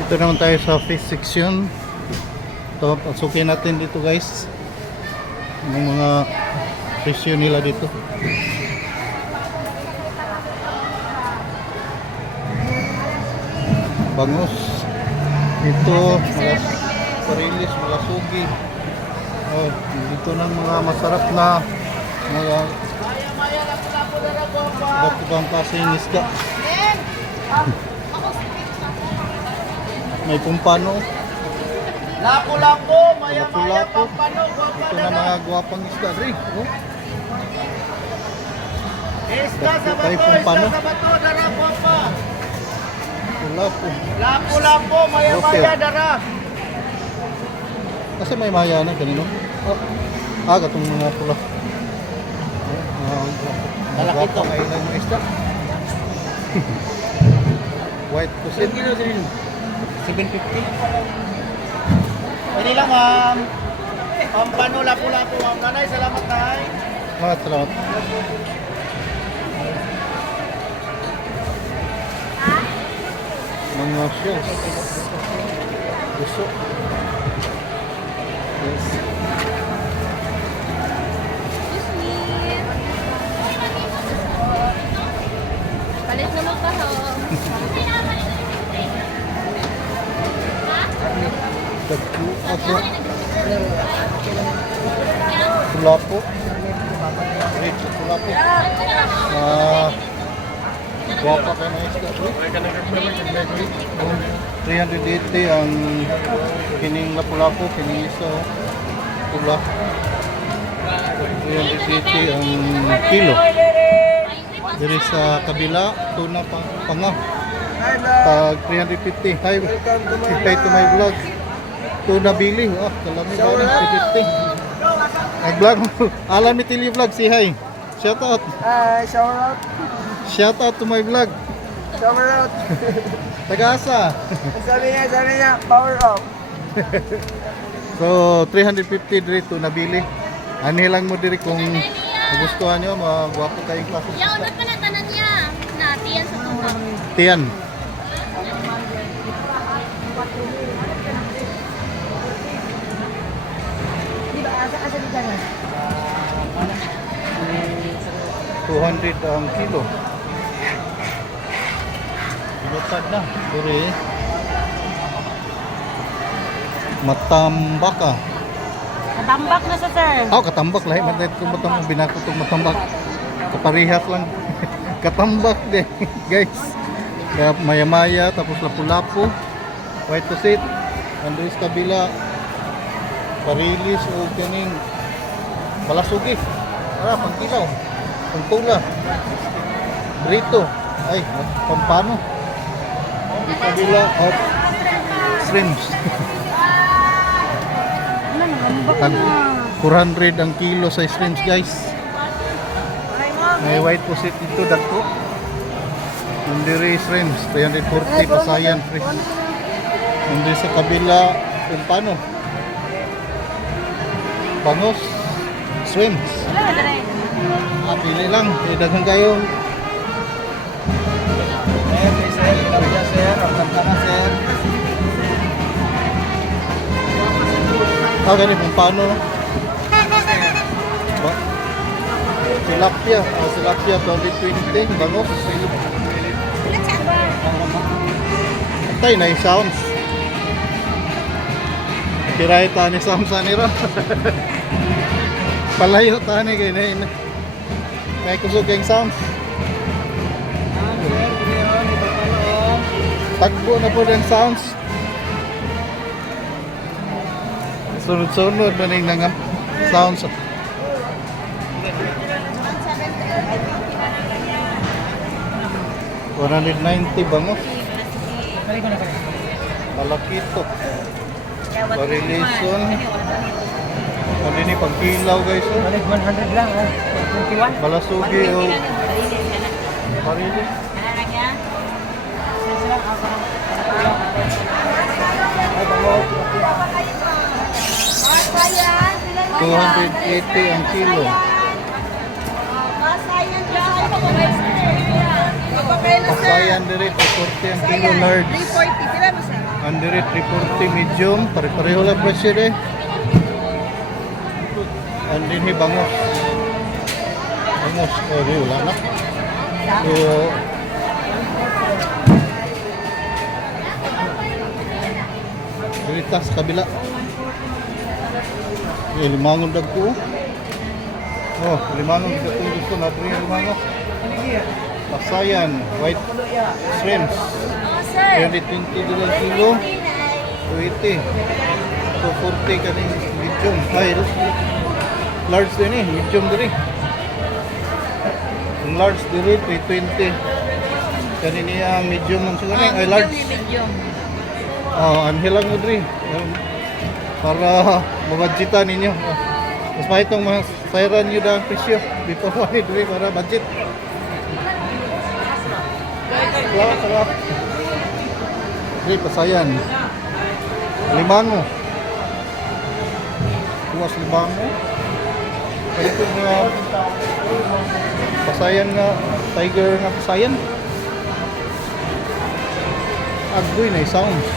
Dito naman tayo sa fish section. Ito, pasukin natin dito guys. Yung mga presyo nila dito. Bangus. Ito, parilis, malasugi. Oh, dito ng mga masarap na mga iba't ibang klaseng isda. May pumpano. Lapu-lapu, maya-maya, Lapu-lapu. pampano, Ito na mga guwapang isda rin. Oh. Isda sa Tayo bato, pumpano. isda sa bato, dara po pa. Lapu. Lapu-lapu, maya-maya, dara. Kasi may maya na kanino. Oh. Gatong mga pula. Malaki to. May ilang mga isda. White pusit. 750. Pwede lang, pampano, lapu-lapu. Nanay, salamat, nanay. Salamat. Mga shells. Puso. Yes. Palit na mo ka ho. Tagpo. Aso. Tulapo. Rito tulapo. Guwapa kayo na isda. 380 ang kining lapu-lapu, kining isa pula. 380 ang kilo. Dari sa kabila, tuna panga. Tag 350. Hi, subscribe to my vlog. Tuna bili. Kalami ba rin? 350. Nag-vlog mo. Alan Mitili Vlog, si hi. Shout out. Shout out. Shout out to my vlog. Shout out. Tagasa. Sabi niya, power up. So 350 dito nabili. Ani lang mo diri kung gustuhan nyo, magwapo kayong klase. Ya, unat ka na tanan niya. Natiyan sa tubak. Tiyan. Di ba? Asa di ka na? 200 ang kilo. Lutad na. Diri. Matambaka. Katambak na sa sir. Katambak lahi man dahil kung matambak binakutong matambak. Kaparihas lang. Katambak din, guys. Kaya maya-maya tapos lapu-lapu. White pusit. Andres kabila. Parilis o kaning palasugi. Pangkilaw. Pangtula. Brito. Ay, pampano. Di kabila of shrimps. Tag 400 ang kilo sa shrimps, guys. May white pusit dito dako. Hindi shrimps 340 pasayan free. Hindi sa kabila kung paano. Bangus shrimps. Pili lang, daghang kayo. Ganun kung paano. Tilapia, tilapia 2020, bangus. Tay na yung sounds. Kiray ta ni sounds anira. Palayo ta ni kay na. May kusog yung sounds. Tagbo na po ng sounds. Sunod-sunod na yung nangam sounds. 190 bangus. Malakito. Parilison. Ano ni pagkilaw guys? 100 lang, 21. Malasugi o parilis. 280 ang kilo. Papel na sir. Kasayan dire 340 ang kilo large. 340. Pila mo, sir? Ang dire 340 medium, pare-pareho lang presyo dire. Ang dinhi bangos. Bangos, wala na. So, dito sa kabila. Limangon dagko. Oh, limangon dito gusto na pre limangon. Kasayan, white shrimps. Oh, sir. 20 dito kilo. 280. 240 kaning medium. Ay, large din eh, medium diri. Ang large diri 320. Kanin niya medium man siguro ay large. Medium. Oh, anhel lang mo diri. Para mabudgetan ninyo. Mas mahitong masairan nyo na ang presyo. Before money diri para budget. Salamat. Diri pasayan. Limango. Tuwas limango. Kaya ito nga pasayan nga, tiger nga pasayan. Agdoy na sounds.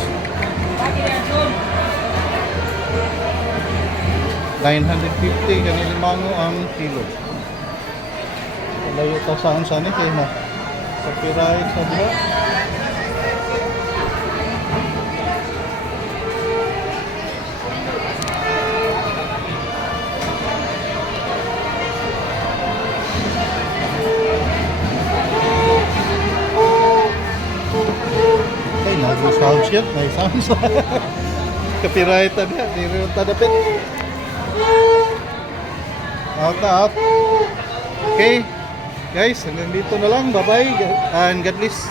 950 kanil limango ang kilo. Layo ta saan sa ni kay mo. Copyright sa buha. Ay, nag-sounds yun. May sounds. Copyright na niya. Di rin tadapit. Out na out. Okay. Guys, hanggang dito na lang. Bye-bye. And God bless.